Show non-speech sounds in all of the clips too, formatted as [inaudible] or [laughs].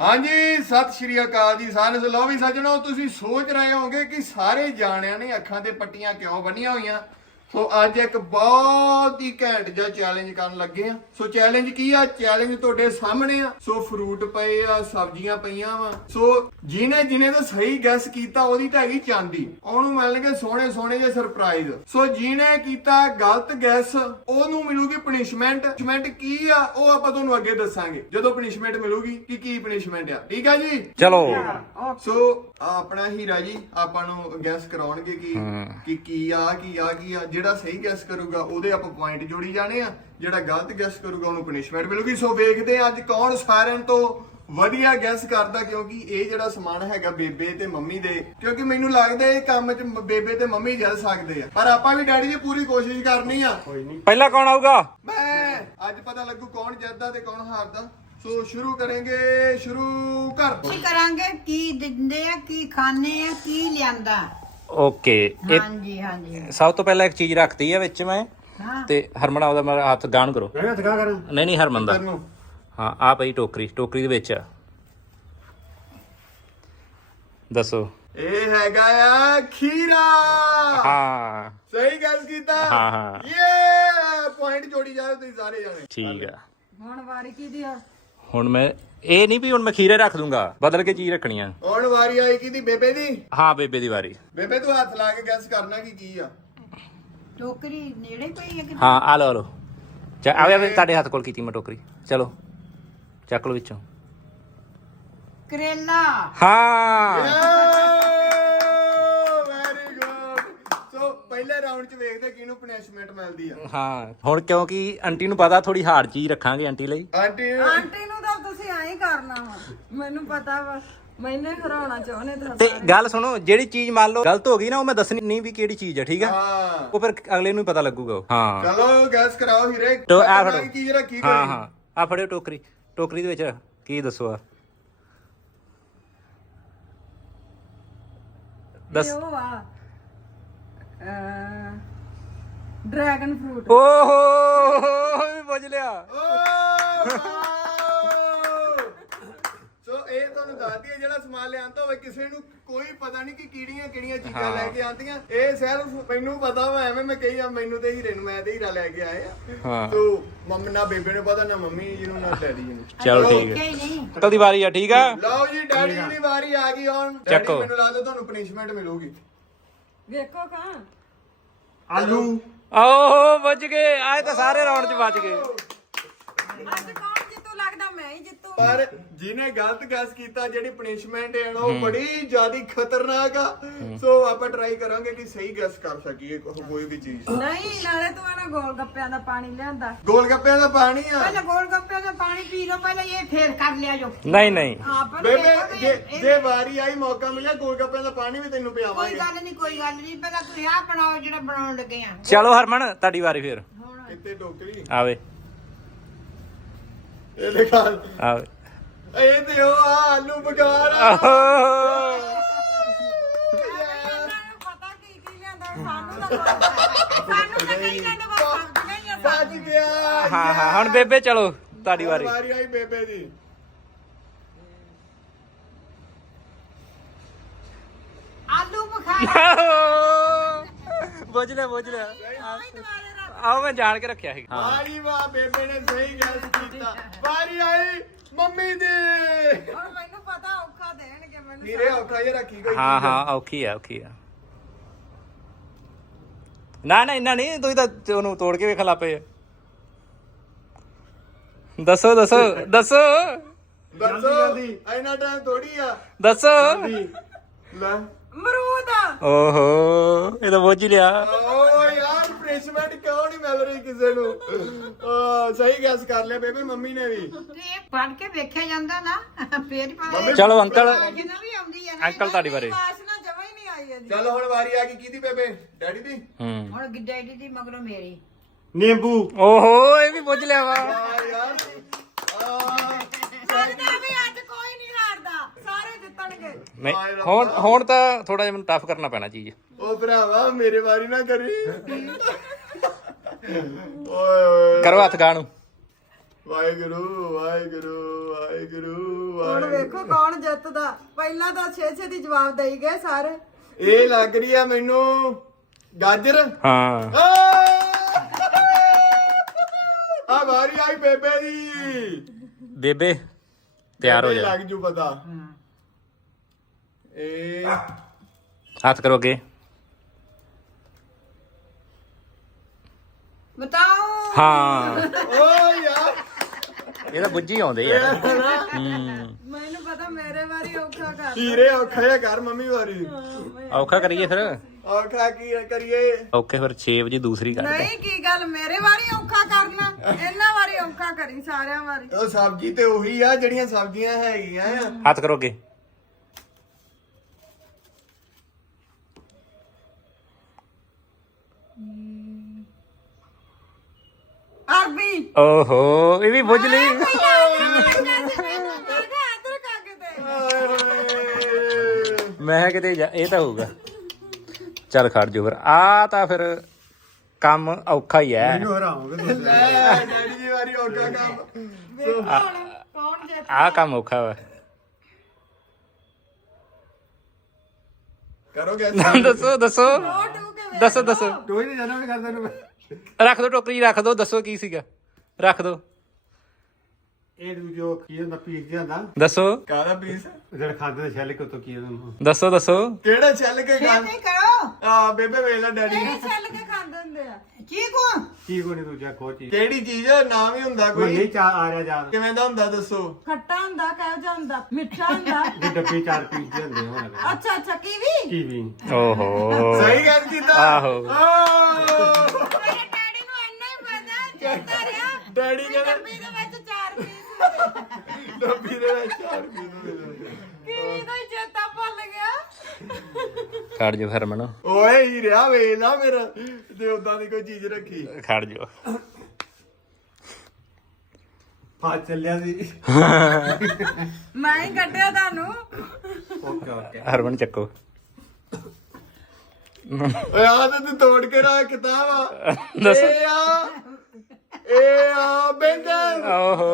ਹਾਂਜੀ, ਸਤਿ ਸ਼੍ਰੀ ਅਕਾਲ ਜੀ ਸਾਰਿਆਂ ਨੂੰ। ਲੋ ਵੀ ਸੱਜਣੋ, ਤੁਸੀਂ ਸੋਚ ਰਹੇ ਹੋਗੇ ਕਿ ਸਾਰੇ ਜਾਣਿਆਂ ਨੇ ਅੱਖਾਂ ਤੇ ਪੱਟੀਆਂ ਕਿਉਂ ਬੰਨੀਆਂ ਹੋਈਆਂ? ਸੋ ਅੱਜ ਇੱਕ ਬਹੁਤ ਹੀ ਘੈਂਟ ਜਿਹਾ ਚੈਲੰਜ ਕਰਨ ਲੱਗੇ ਆ। ਸੋ ਚੈਲੰਜ ਕੀ ਆ? ਚੈਲੰਜ ਤੁਹਾਡੇ ਸਾਹਮਣੇ ਆ। ਸੋ ਫਰੂਟ ਪਏ ਆ ਸਬਜ਼ੀਆਂ ਪਈਆਂ ਵਾ। ਸੋ ਜਿਹਨੇ ਜਿਹਨੇ ਤਾਂ ਸਹੀ ਗੈਸ ਕੀਤਾ ਉਹਦੀ ਤਾਂ ਹੈਗੀ ਚਾਂਦੀ। ਉਹਨੂੰ ਮਿਲਣਗੇ ਸੋਹਣੇ ਸੋਹਣੇ ਜਿਹੇ ਸਰਪ੍ਰਾਈਜ਼ ਸੋ ਜਿਹਨੇ ਕੀਤਾ ਗਲਤ ਗੈਸ ਉਹਨੂੰ ਮਿਲੂਗੀ ਪਨਿਸ਼ਮੈਂਟ ਪਨਿਸ਼ਮੈਂਟ ਕੀ ਆ? ਉਹ ਆਪਾਂ ਤੁਹਾਨੂੰ ਅੱਗੇ ਦੱਸਾਂਗੇ। ਜਦੋਂ ਪਨਿਸ਼ਮੈਂਟ ਮਿਲੂਗੀ ਕਿ ਕੀ ਪਨਿਸ਼ਮੈਂਟ ਆ? ਠੀਕ ਆ ਜੀ? ਚਲੋ। ਸੋ ਆਹ ਆਪਣਾ ਹੀਰਾ ਜੀ ਆਪਾਂ ਨੂੰ ਗੈਸ ਕਰਾਉਣਗੇ ਕਿ ਕਿ ਕੀ ਆ ਕੀ ਆ ਕੀ ਆ। ਜਿਹੜਾ ਸਹੀ ਗੈਸ ਕਰੂਗਾ ਉਹਦੇ ਆਪਾਂ ਪੁਆਇੰਟ ਜੋੜੀ ਜਾਣੇ ਆ। ਜਿਹੜਾ ਗਲਤ ਗੈਸ ਕਰੂਗਾ ਉਹਨੂੰ ਪਨਿਸ਼ਮੈਂਟ ਮਿਲੂਗੀ। ਸੋ ਵੇਖਦੇ ਆ ਅੱਜ ਕੌਣ ਸਾਰਿਆਂ ਤੋਂ ਵਧੀਆ ਗੈਸ ਕਰਦਾ ਕਿਉਂਕਿ ਇਹ ਜਿਹੜਾ ਸਮਾਨ ਹੈਗਾ ਬੇਬੇ ਤੇ ਮੰਮੀ ਦੇ ਕਿਉਂਕਿ ਮੈਨੂੰ ਲੱਗਦਾ ਇਹ ਕੰਮ 'ਚ ਬੇਬੇ ਤੇ ਮੰਮੀ ਜਿੱਤ ਸਕਦੇ ਆ। ਪਰ ਆਪਾਂ ਵੀ ਡੈਡੀ ਜੀ ਪੂਰੀ ਕੋਸ਼ਿਸ਼ ਕਰਨੀ ਆ। ਪਹਿਲਾਂ ਕੌਣ ਆਊਗਾ? ਮੈਂ ਅੱਜ ਪਤਾ ਲੱਗੂ ਕੌਣ ਜਿੱਤਦਾ ਤੇ ਕੌਣ ਹਾਰਦਾ। ਸੋ ਸ਼ੁਰੂ ਕਰਾਂਗੇ ਸ਼ੁਰੂ ਕਰ। ਕੀ ਕਰਾਂਗੇ? ਕੀ ਦਿੰਦੇ ਆ ਕੀ ਖਾਣੇ ਆ ਕੀ ਲਿਆਂਦਾ? ਓਕੇ ਹਾਂਜੀ ਹਾਂਜੀ। ਸਭ ਤੋਂ ਪਹਿਲਾਂ ਇੱਕ ਚੀਜ਼ ਰੱਖਤੀ ਹੈ ਵਿੱਚ ਮੈਂ ਹਾਂ। ਤੇ ਹਰਮਨ ਆਪਦਾ ਮੇਰਾ ਹੱਥ ਗਾਣ ਕਰੋ। ਮੈਂ ਹੱਥ ਕਾ ਕਰਾਂ। ਨਹੀਂ ਨਹੀਂ ਹਰਮਨ ਦਾ। ਹਾਂ ਆ ਪਈ ਟੋਕਰੀ ਟੋਕਰੀ ਦੇ ਵਿੱਚ ਆ। ਦੱਸੋ। ਇਹ ਹੈਗਾ ਆ ਖੀਰਾ। ਹਾਂ। ਸਹੀ ਗੱਲ ਕੀਤਾ। ਹਾਂ, ਹਾਂ। ਇਹ ਪੁਆਇੰਟ ਜੋੜੀ ਜਾਓ ਤੁਸੀਂ ਸਾਰੇ ਜਾਣੇ। ਠੀਕ ਆ। ਹੁਣ ਵਾਰੀ ਕੀ ਦੀ ਆ? ਹੁਣ ਮੈਂ ਇਹ ਨਹੀਂ ਵੀ ਹੁਣ ਮੈਂ ਖੀਰੇ ਰੱਖ ਦੂੰਗਾ ਬਦਲ ਕੇ ਚੀਜ਼ ਰੱਖਣੀ ਆ ਹੁਣ ਵਾਰੀ ਆਈ ਕਿਹਦੀ ਬੇਬੇ ਦੀ? ਹਾਂ ਬੇਬੇ ਦੀ ਵਾਰੀ। ਬੇਬੇ ਤੂੰ ਹੱਥ ਲਾ ਕੇ ਗੈਸ ਕਰਨਾ ਕਿ ਕੀ ਆ? ਟੋਕਰੀ ਨੇੜੇ ਪਈ ਆ ਕਿ ਹਾਂ ਆ ਲਓ ਆ ਲਓ। ਚਾ ਆਵੇ ਆਵੇ ਤੁਹਾਡੇ ਹੱਥ ਕੋਲ ਕੀਤੀ ਮੈਂ ਟੋਕਰੀ। ਚਲੋ ਚੱਕ ਲਓ ਵਿੱਚੋਂ। ਕਰੇਲਾ। ਹਾਂ। ਵੈਰੀ ਗੁੱਡ ਸੋ ਪਹਿਲੇ ਰਾਉਂਡ 'ਚ ਵੇਖਦੇ ਕਿਹਨੂੰ ਪਨਿਸ਼ਮੈਂਟ ਮਿਲਦੀ ਆ। ਹਾਂ ਹੁਣ ਕਿਉਂਕਿ ਆਂਟੀ ਨੂੰ ਪਤਾ ਥੋੜੀ ਹਾਰਡ ਚੀਜ਼ ਰੱਖਾਂਗੇ ਆਂਟੀ ਲਈ। ਆਂਟੀ ਆਂਟੀ ਨੂੰ ਹੀ ਕਰਨਾ ਵਾ ਮੈਨੂੰ ਪਤਾ ਵਾ ਮੈਨੇ ਹਰਾਉਣਾ ਚਾਹੁੰਦੇ ਤਾਂ ਤੇ ਗੱਲ ਸੁਣੋ ਜਿਹੜੀ ਚੀਜ਼ ਮੰਨ ਲਓ ਗਲਤ ਹੋ ਗਈ ਨਾ ਉਹ ਮੈਂ ਦੱਸਣੀ ਨਹੀਂ ਵੀ ਕਿਹੜੀ ਚੀਜ਼ ਹੈ ਠੀਕ ਹੈ ਹਾਂ ਉਹ ਫਿਰ ਅਗਲੇ ਨੂੰ ਹੀ ਪਤਾ ਲੱਗੂਗਾ ਉਹ। ਹਾਂ ਚਲੋ ਗੈਸ ਕਰਾਓ ਹੀਰੇ ਤੋ ਆ ਫੜੋ ਕੀ ਚੀਜ਼ ਰੱਖੀ ਹਾਂ ਕੋਈ ਹਾਂ ਆ ਫੜਿਓ ਟੋਕਰੀ ਟੋਕਰੀ ਦੇ ਵਿੱਚ ਕੀ ਦੱਸੋ ਆ ਦੱਸ ਇਹ ਉਹ ਆ ਡਰੈਗਨ ਫਰੂਟ ਓਹੋ ਵੀ ਬੁੱਝ ਲਿਆ ਸੋ ਇਹ ਤੁਹਾਨੂੰ ਦੱਸਦੀ ਹੈ ਜਿਹੜਾ ਸਮਾਨ ਲਿਆਂਦਾ ਹੋਵੇ ਕਿਸੇ ਨੂੰ ਕੋਈ ਪਤਾ ਨਹੀਂ ਕਿ ਕਿਹੜੀਆਂ ਕਿਹੜੀਆਂ ਚੀਜ਼ਾਂ। ਲੈ ਕੇ ਆਉਂਦੀਆਂ। ਇਹ ਸਿਰਫ ਮੈਨੂੰ ਪਤਾ ਵਾ ਐਵੇਂ ਮੈਂ ਕਹੀ ਆ ਮੈਨੂੰ ਤੇ ਹੀਰੇ ਨੂੰ ਮੈਂ ਤੇ ਹੀਰਾ ਲੈ ਕੇ ਆਏ ਆ। ਹਾਂ। ਸੋ ਮੰਮੀ ਨਾ ਬੇਬੇ ਨੂੰ ਪਤਾ ਨਾ ਮੰਮੀ ਜੀ ਨੂੰ ਨਾ ਡੈਡੀ ਜੀ ਨੂੰ। ਚਲੋ ਠੀਕ ਹੈ। ਅੰਕਲ ਦੀ ਵਾਰੀ ਆ ਠੀਕ ਆ? ਲਓ ਜੀ ਡੈਡੀ ਦੀ ਵਾਰੀ ਆ ਗਈ ਹੁਣ। ਡੈਡੀ। ਮੈਨੂੰ ਲੱਗਦਾ ਤੁਹਾਨੂੰ ਪਨਿਸ਼ਮੈਂਟ ਮਿਲੂਗੀ। ਵੇਖੋ ਕਾਂ। ਆਲੂ। ਓਹ ਬੁੱਝ ਗਏ। ਆਏ ਤਾਂ ਸਾਰੇ ਰਾਉਂਡ 'ਚ ਬਚ ਗਏ। ਅੱਜ ਜਿੱਤੂ ਪਰ ਜਿਹਨੇ ਗਲਤ ਗੈਸ ਕੀਤਾ ਜਿਹੜੀ ਪਨਿਸ਼ਮੈਂਟ ਹੈ ਨਾ ਉਹ ਬੜੀ ਜ਼ਿਆਦੀ ਖਤਰਨਾਕ ਆ। ਸੋ ਆਪਾਂ ਟਰਾਈ ਕਰਾਂਗੇ ਕਿ ਸਹੀ ਗੈਸ ਕਰ ਸਕੀਏ ਕੋ- ਕੋਈ ਵੀ ਚੀਜ਼। ਨਹੀਂ ਨਾਲੇ ਤੂੰ ਆਣਾ ਗੋਲ ਗੱਪਿਆਂ ਦਾ ਪਾਣੀ ਲਿਆਂਦਾ। ਗੋਲ ਗੱਪਿਆਂ ਦਾ ਪਾਣੀ ਆ। ਪਹਿਲਾਂ ਗੋਲ ਗੱਪੇ ਦਾ ਪਾਣੀ ਪੀ ਲਓ ਪਹਿਲਾਂ ਇਹ ਫੇਰ ਕਰ ਲਿਆ ਜੋ। ਨਹੀਂ ਨਹੀਂ। ਆਪ ਬੇਬੇ ਜੇ ਜੇ ਵਾਰੀ ਆਈ ਮੌਕਾ ਮਿਲਿਆ ਗੋਲ ਗੱਪਿਆਂ ਦਾ ਪਾਣੀ ਵੀ ਤੈਨੂੰ ਕੋਈ ਪਿਆਵਾਂਗੇ ਗੱਲ ਨਹੀਂ ਕੋਈ ਗੱਲ ਨਹੀਂ। ਪਹਿਲਾਂ ਤੁਸੀਂ ਆਹ ਬਣਾਓ ਜਿਹੜਾ ਬਣਾਉਣ ਲੱਗੇ ਆ। ਚਲੋ ਹਰਮਨ ਤੁਹਾਡੀ ਵਾਰੀ ਫਿਰ। ਕਿੱਥੇ ਟੋਕਰੀ ਆਵੇ। ਇਹ ਦੇਖਾ ਆਵੇ। ਇਹ ਤੇ ਉਹ ਆ ਆਲੂ ਬਗਾਰ ਆਹੋ। ਪਤਾ ਕੀ ਕੀ ਲਿਆਂਦਾ ਸਾਨੂੰ ਤਾਂ ਕੋਈ- ਸਾਨੂੰ ਤਾਂ ਕਹੀ ਜਾਂਦਾ ਬਸ ਸਬਜ਼ੀਆਂ ਹੀ ਗਿਆ ਹਾਂ ਹਾਂ ਹੁਣ ਬੇਬੇ ਚਲੋ ਤੁਹਾਡੀ ਵਾਰੀ। ਵਾਰੀ ਆਈ ਬੇਬੇ ਦੀ। ਆਲੂ ਬੁਖਾਰਾ ਬੁੱਝ ਲਿਆ ਬੁੱਝ ਲਿਆ ਆਓ ਮੈਂ ਜਾਣ ਕੇ ਰੱਖਿਆ ਸੀ ਹਾਂ। ਵਾਹ ਜੀ ਵਾਹ ਬੇਬੇ ਨੇ ਸਹੀ ਗੈਸ ਕੀਤਾ। ਵਾਰੀ ਆਈ ਮੰਮੀ ਦੀ। ਹੁਣ ਮੈਨੂੰ ਪਤਾ ਔਖਾ ਦੇਣਗੇ ਮੈਨੂੰ ਨੀਰੇ ਔਖਾ ਜਿਹਾ ਰੱਖੀ ਕੋਈ ਹਾਂ। ਹਾਂ ਔਖੀ ਆ ਔਖੀ ਆ। ਨਾ ਨਾ ਇੰਨਾ ਨਹੀਂ ਤੁਸੀਂ ਤਾਂ ਉਹਨੂੰ ਤੋੜ ਕੇ ਵੇਖ ਲਾ ਪਏ ਦੱਸੋ ਦੱਸੋ। ਦੱਸੋ ਦੱਸੋ। ਇੰਨਾ ਟਾਈਮ ਥੋੜੀ ਆ। ਦੱਸੋ। ਲੈ। ਮਰੂਦ ਓਹੋ ਇਹ ਤਾਂ ਬੁੱਝ ਹੀ ਲਿਆ। ਫ੍ਰੈਸ਼ਮੈਂਟ ਕਿਉਂ ਨਹੀਂ ਮਿਲ ਰਹੀ ਕਿਸੇ ਨੂੰ? ਆ ਸਹੀ ਗੈਸ ਕਰ ਲਿਆ ਬੇਬੇ ਮੰਮੀ ਨੇ ਵੀ। ਇਹ ਪੜ ਕੇ ਵੇਖਿਆ ਜਾਂਦਾ ਨਾ ਫੇਰ ਮੰਮੀ- ਚਲੋ ਅੰਕਲ ਜਿਹਨਾਂ ਵੀ ਆਉਂਦੀ ਆ ਨਾ ਅੰਕਲ ਤੁਹਾਡੀ ਵਾਰੀ। ਵਾਸ਼ਨਾ ਜਮਾ ਹੀ ਨਹੀਂ ਆਈ ਅਜੇ। ਚੱਲ ਹੁਣ ਵਾਰੀ ਆ ਗਈ ਕਿਹਦੀ ਬੇਬੇ? ਡੈਡੀ ਦੀ? ਹੂੰ। ਹੁਣ ਡੈਡੀ ਦੀ ਮਗਰੋਂ ਮੇਰੀ। ਨਿੰਬੂ। ਓਹੋ ਇਹ ਵੀ ਬੁੱਝ ਲਿਆ ਵਾ। ਯਾਰ ਆ ਲੱਗਦਾ ਵੀ ਅੱਜ ਕੋਈ ਨਹੀਂ ਹਾਰਦਾ ਨਹੀਂ ਹੁਣ ਹੁਣ ਤਾਂ ਥੋੜਾ ਜਿਹਾ ਮੈਨੂੰ ਟਫ ਕਰਨਾ ਪੈਣਾ ਚੀਜ਼ ਉਹ ਭਰਾਵਾ ਮੇਰੇ ਵਾਰੀ ਨਾ ਕਰੀ। ਓਏ ਓਏ। ਕਰੋ ਹੱਥ ਗਾਂ ਨੂੰ। ਵਾਹਿਗੁਰੂ ਵਾਹਿਗੁਰੂ ਵਾਹਿਗੁਰੂ ਹੁਣ ਵਾਹਿਗੁਰੂ। ਵੇਖੋ ਕੌਣ ਜਿੱਤਦਾ। ਪਹਿਲਾਂ ਤਾਂ ਛੇ ਛੇ ਦੀ ਜਵਾਬ ਦੇਈ ਗਏ ਸਾਰੇ। ਇਹ ਲੱਗ ਰਹੀ ਆ ਮੈਨੂੰ ਗਾਜਰ। ਹਾਂ। ਆ ਵਾਰੀ ਆਈ ਬੇਬੇ ਦੀ। ਬੇਬੇ ਤਿਆਰ ਹੋ ਬੇਬੇ ਜਾ। ਲੱਗ ਜੂ ਪਤਾ। ਇਹ ਹੱਥ ਕਰੋ ਅੱਗੇ। ਬਤਾਓ। ਹਾਂ। ਓ ਯਾਰ। ਇਹ ਤਾਂ ਬੁੱਝੀ ਆਉਂਦੇ ਯਾਰ। ਹੂੰ। ਮੈਨੂੰ ਪਤਾ ਮੇਰੇ ਵਾਰੀ ਔਖਾ ਕਰ। ਹੀਰੇ ਔਖਾ ਜਿਹਾ ਕਰ ਮੰਮੀ ਵਾਰੀ। ਔਖਾ ਕਰੀਏ ਫਿਰ। ਔਖਾ ਕੀ ਕਰੀਏ? ਔਖੇ ਫਿਰ 6 ਵਜੇ ਦੂਸਰੀ ਕਰ ਦੇ ਨਹੀਂ ਕੀ ਗੱਲ? ਮੇਰੇ ਵਾਰੀ ਔਖਾ ਕਰਨਾ। ਇਹਨਾਂ ਵਾਰੀ ਔਖਾ ਕਰੀ ਸਾਰਿਆਂ ਵਾਰੀ। ਉਹ ਸਬਜ਼ੀ ਤੇ ਉਹੀ ਆ ਜਿਹੜੀਆਂ ਸਬਜ਼ੀਆਂ ਹੈਗੀਆਂ ਆ। ਹੱਥ ਕਰੋ ਅੱਗੇ। ਅਰਬੀ। ਓਹੋ ਇਹ ਵੀ ਬੁੱਝ ਲਈ। ਇੱਧਰ ਕਾਕੇ ਤੇ। ਹਾਏ। ਹਾਏ ਮੈਂ ਕਿਤੇ ਜਾ- ਇਹ ਤਾਂ ਹੋਊਗਾ। ਚੱਲ ਖੜ ਜੋ ਫਿਰ। ਆ ਤਾਂ ਫਿਰ ਕੰਮ ਔਖਾ ਹੀ ਹੈ। ਮੈਨੂੰ ਹਰਾਓਗੇ ਤੁਸੀਂ। ਲੈ ਡੈਡੀ ਦੀ ਵਾਰੀ ਔਖਾ ਕੰਮ। ਕੌਣ ਜਿੱਤ ਆ ਕੰਮ ਔਖਾ ਵਾ। ਕਰੋਗੇ? ਦੱਸੋ ਦੱਸੋ। ਦੱਸੋ ਦੱਸੋ। ਕੋਈ ਨਹੀਂ ਜਾਣਾ ਮੈਂ ਕਰਦਾ ਨੂੰ। ਰੱਖ ਦੋ ਟੋਕਰੀ ਰੱਖ ਦੋ ਦੱਸੋ ਕੀ ਸੀਗਾ? ਰੱਖ ਦੋ। ਇਹ ਦੂਜੋ ਕੀ ਹੁੰਦਾ ਪੀਸ ਜਾਂਦਾ ਦੱਸੋ। ਕਾਹਦਾ ਪੀਸ? ਜਿਹੜਾ ਖਾਂਦੇ ਨੇ ਛੱਲ ਕੇ ਉੱਤੋਂ ਕੀ ਹੁੰਦਾ? ਦੱਸੋ ਦੱਸੋ। ਕਿਹੜਾ ਚੱਲ ਕੇ ਨਹੀਂ ਕਰੋ। ਆ ਬੇਬੇ ਵੇਖ ਲੈ ਡੈਡੀ। ਇਹ ਛੱਲ ਕੇ ਖਾਂਦੇ ਹੁੰਦੇ ਆ? ਚੀਕੂ ਕੀ ਕੋਈ ਨਹੀਂ ਦੂਜਾ ਖੋਚੀ ਕਿਹੜੀ ਚੀਜ਼? ਆ ਨਾਮ ਹੀ ਹੁੰਦਾ ਕੋਈ। ਨਹੀਂ ਚਾ ਆ ਰਿਹਾ ਜਾ ਕਿਵੇਂ ਦਾ ਹੁੰਦਾ ਦੱਸੋ? ਖੱਟਾ ਹੁੰਦਾ ਕਹਿ ਜਾਂਦਾ ਮਿੱਠਾ ਹੁੰਦਾ? [laughs] ਜੇ ਡੱਬੇ ਚਾਰ ਪੀਸ ਦੇ ਹੁੰਦੇ ਹੋਣ ਅੱਛਾ ਅੱਛਾ ਕੀਵੀ? ਕੀ ਵੀ ਓਹੋ। ਸਹੀ ਗੱਲ ਕੀਤਾ। ਆਹੋ। ਆਹ। ਮੇਰੇ ਡੈਡੀ ਨੂੰ ਇੰਨਾ ਹੀ ਪਤਾ ਚੇਤਾ ਰਿਹਾ। ਡੈਡੀ ਵੀ ਕਹਿੰਦਾ ਡੱਬੀ ਦੇ ਵਿੱਚ ਚਾਰ ਪੀਸ ਡੱਬੀ ਦੇ ਵਿੱਚ ਚਾਰ ਪੀਸ ਹੁੰਦੇ। ਕੀਵੀ ਦਾ ਹੀ ਚੇਤਾ ਭੁੱਲ ਗਿਆ। ਖੜ ਜੋ ਫਿਰ ਮਨੋ। ਓਏ ਹੀ ਰਿਹਾ ਵੇਖ ਨਾ ਮੇਰਾ। ਤੇ ਉਦਾਂ ਦੀ ਕੋਈ ਚੀਜ਼ ਰੱਖੀ। ਖੜ ਜੋ ਪਾ ਚੱਲਿਆ ਸੀ। ਮੈਂ ਹੀ ਕੱਢਿਆ ਤੁਹਾਨੂੰ। Okay okay. ਹਰਮਨ ਚੱਕੋ। ਓਏ ਆ ਤਾਂ ਤੂੰ ਤੋੜ ਕੇ ਰੱਖ ਕਿਤਾਬ ਆ। ਦੱਸ। ਇਹ ਆ ਇਹ ਆ ਬੈਂਗਨ ਓਹੋ।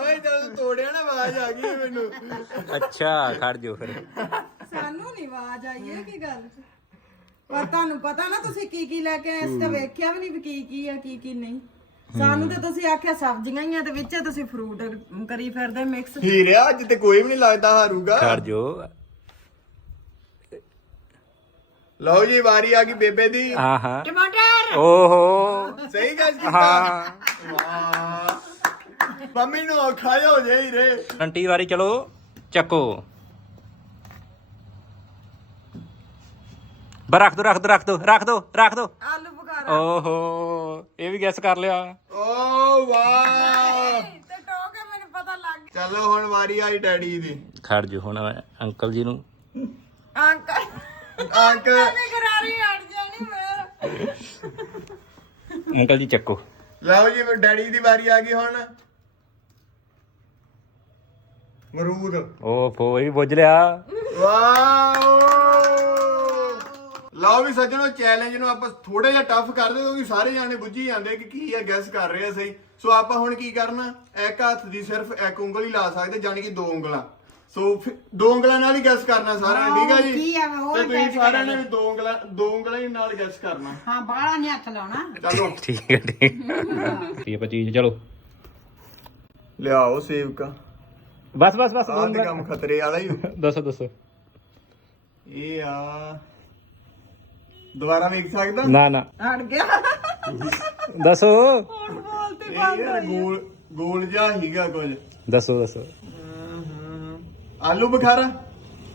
ਓਏ ਜਦੋਂ ਤੋੜਿਆ ਨਾ ਆਵਾਜ਼ ਆ ਗਈ ਮੈਨੂੰ। ਅੱਛਾ ਖੜ ਜੋ ਫਿਰ। ਆਵਾਜ਼ ਆਈ ਇਹ ਕੀ ਗੱਲ? ਪਰ ਤੁਹਾਨੂੰ ਪਤਾ ਨਾ ਤੁਸੀਂ ਕੀ ਕੀ ਲੈ ਕੇ ਆਏ ਅਸੀਂ ਤਾਂ ਵੇਖਿਆ ਵੀ ਨਹੀਂ ਵੀ ਕੀ ਕੀ ਆ ਕੀ ਕੀ ਨਹੀਂ। ਸਾਨੂੰ ਤਾਂ ਤੁਸੀਂ ਆਖਿਆ ਸਬਜ਼ੀਆਂ ਹੀ ਆ ਤੇ ਵਿੱਚੇ ਤੁਸੀਂ ਫਰੂਟ ਕਰੀ ਫਿਰਦੇ ਮਿਕਸ ਹੀਰਿਆ ਅੱਜ ਤੇ ਕੋਈ ਵੀ ਨਹੀਂ ਲੱਗਦਾ ਹਾਰੂਗਾ। ਖੜ ਜੋ ਲਓ ਜੀ ਵਾਰੀ ਆ ਗਈ ਬੇਬੇ ਦੀ। ਹਾਂ ਹਾਂ। ਟਮਾਟਰ! ਓਹੋ। ਸਹੀ ਗੱਲ ਕੀਤਾ। ਹਾਂ। ਵਾਹ। ਮੰਮੀ ਨੂੰ ਔਖਾ ਜਿਹਾ ਹੋ ਹੀਰੇ। ਆਂਟੀ ਵਾਰੀ ਚਲੋ ਚੱਕੋ। ਬਸ ਰੱਖ ਦੋ ਰੱਖ ਦੋ ਰੱਖ ਦੋ ਰੱਖ ਦੋ ਰੱਖ ਦੋ। ਆਲੂ ਬੁਖਾਰਾ। ਓਹੋ ਇਹ ਵੀ ਗੈਸ ਕਰ ਲਿਆ। ਓ ਵਾਹ। ਤੇ ਟੋਕੇ ਮੈਨੂੰ ਪਤਾ ਲੱਗ ਚਲੋ ਹੁਣ ਵਾਰੀ ਆਈ ਡੈਡੀ ਦੀ। ਖੜ ਜੋ ਹੁਣ ਅੰਕਲ ਜੀ ਨੂੰ। ਗਿਆ ਅੰਕਲ। ਅੰਕਲ। ਮੈਂ ਕਰਾਰੀ ਅੜ ਜਾਣੀ ਮੈਂ। ਅੰਕਲ ਜੀ ਚੱਕੋ। ਲਓ ਜੀ ਡੈਡੀ ਦੀ ਵਾਰੀ ਆ ਗਈ ਹੁਣ। ਮਰੂਦ ਓਹੋ ਇਹ ਵੀ ਬੁੱਝ ਲਿਆ। ਵਾਓ। ਲਓ ਵੀ ਸੱਜਣੋ ਚੈਲੰਜ ਨੂੰ ਆਪਾਂ ਥੋੜਾ ਜਿਹਾ ਟਫ ਕਰ ਦੇ ਕਿਉਂਕਿ ਸਾਰੇ ਜਾਣੇ ਬੁੱਝੀ ਜਾਂਦੇ ਕਿ ਕੀ ਆ ਗੈਸ ਕਰ ਰਹੇ ਆ ਸਹੀ। ਸੋ ਆਪਾਂ ਹੁਣ ਕੀ ਕਰਨਾ? ਇੱਕ ਹੱਥ ਦੀ ਸਿਰਫ ਇੱਕ ਉਂਗਲ ਹੀ ਲਾ ਸਕਦੇ ਜਾਨੀ ਕਿ ਦੋ ਉਂਗਲਾਂ। ਸੋ ਫਿਰ ਦੋ ਉਂਗਲਾਂ ਨਾਲ ਹੀ ਗੈਸ ਕਰਨਾ ਸਾਰਿਆਂ ਨੇ ਠੀਕ ਆ ਜੀ? ਕੀ ਆ, ਉਹ ਤੇ ਤੁਸੀਂ guess ਸਾਰਿਆਂ ਨੇ ਵੀ ਦੋ ਉਂਗਲਾਂ ਦੋ ਉਂਗਲਾਂ ਹੀ ਨਾਲ ਗੈਸ ਕਰਨਾ। ਹਾਂ ਬਾਹਲਾ ਨਹੀਂ ਹੱਥ ਲਾਉਣਾ। ਚਲੋ। [laughs] ਠੀਕ ਹੈ ਠੀਕ ਠੀਕ ਹੈ ਭਾਜੀ ਚਲੋ। ਲਿਆਓ ਸੇਵਕਾ। ਬਸ ਬਸ ਬਸ ਆਹ ਤੇ ਕੰਮ ਖਤਰੇ ਵਾਲਾ ਹੀ ਹੋ। ਦੱਸੋ ਦੱਸੋ। ਇਹ ਆ ਦੁਬਾਰਾ ਵੇਖ ਸਕਦਾ? ਨਾ ਨਾ। ਅੜ ਗਿਆ। ਦੱਸੋ। ਹੁਣ ਯਾਰ ਗੋਲ ਗੋਲ ਜਿਹਾ ਹੀਗਾ ਕੁਝ। ਦੱਸੋ ਦੱਸੋ। ਆਲੂ ਬੁਖਾਰਾ?